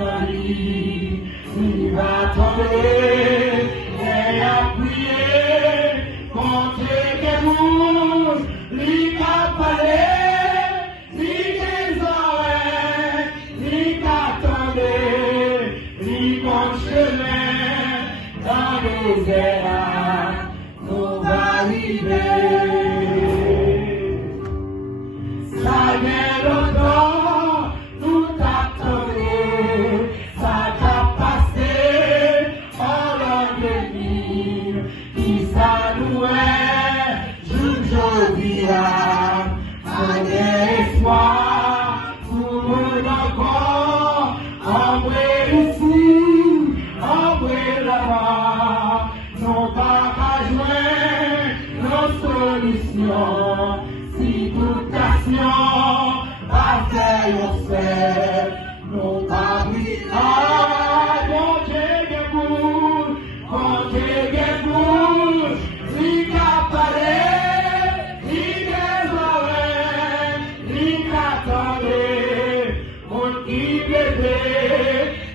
dans lui, il va tomber, et à prier, compter les bouches, lui va parler, lui des oreilles, lui va tomber, lui mon chemin, dans les airs, nous va arriver. Ça vient longtemps, tout attendait, ça t'a passé, en l'avenir, qui ça nous est, aujourd'hui, un espoir, tout le monde encore, en vrai ici, en vrai là-bas, non pas qu'à joindre nos solutions. Si toute action va faire yourself, non pas oui. Ah, bon Dieu est bon, bon Dieu est bon, il a parlé, il est oreilles, il attendait, on qui bébé,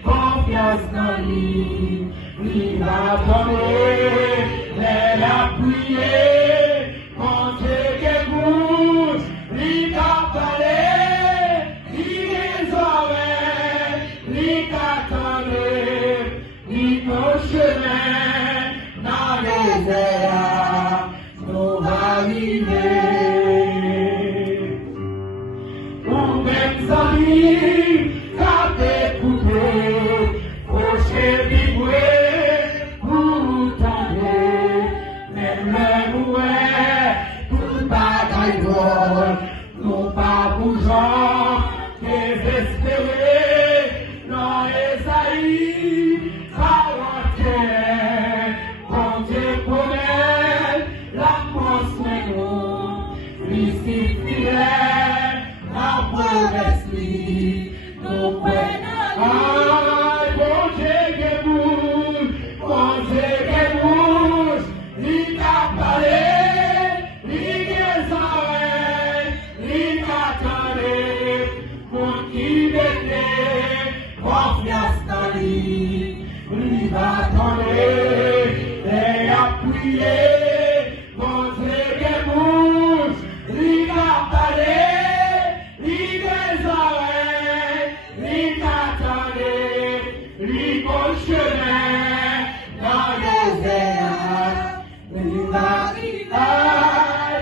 confiance dans lui, il va tomber, elle a prié. Dans les airs, nous va arriver. Ou même amis, quand écouter, procher vibrer, pour t'aider, même le mouet, tout bagaille drôle, nous pas bougeons, désespérés, non Esaïe, confiance dans lui, lui va tomber et appuyer, montrer des bouches, lui va parler, lui des oreilles, lui t'attendait, lui bon chemin dans les airs, lui va arriver.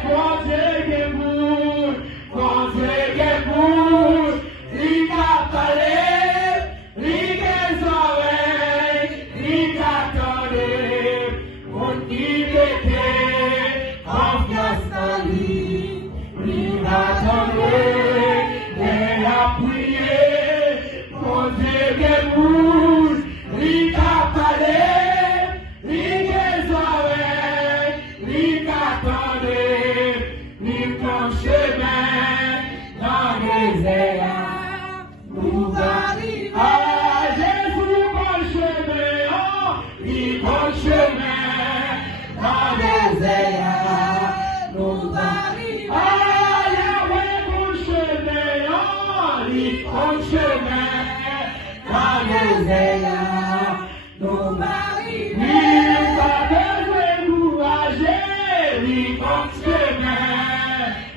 Montrer des bouches, montrer des bouches, lui va parler. Confiance en lui, lui va tomber et appuyer, poser des bouches, lui va parler, lui des oreilles, lui va tomber, lui ton chemin dans les airs, nous va arriver. Ah, Jésus, bon chemin, oh, lui bon chemin dans les airs. Bon chemin, dans les airs, nous arrivons. Oui, pas besoin d'encourager, oui, bon chemin,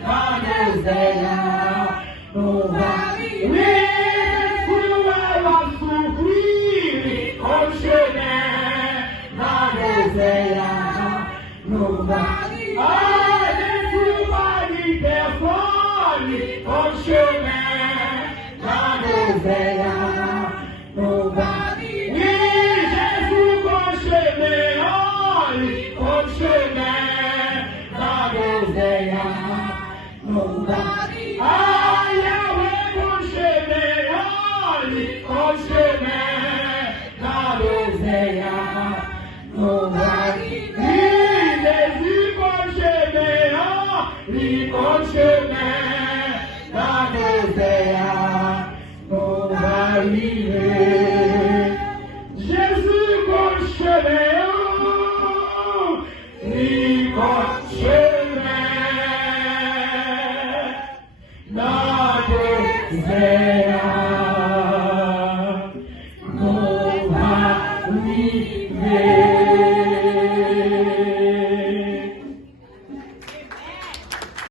dans les airs, nous arrivons. Oui, pour avoir souffert, oui, bon chemin, dans les airs, nous arrivons. Ah, Jésus m'a dit personne, oui, bon chemin. Dans les airs, nous va arriver. Oui, Jésus, bon chemin, oh, lui, bon chemin. Dans les airs, nous va arriver. Ah, Yahweh, bon chemin, oh, lui, bon chemin. Dans les airs, nous va arriver. Oui, Jésus, bon chemin, oh, lui, bon chemin. Dans les airs, nous va arriver. Jésus, bon chemin, oh, lui, bon chemin. Dans les airs.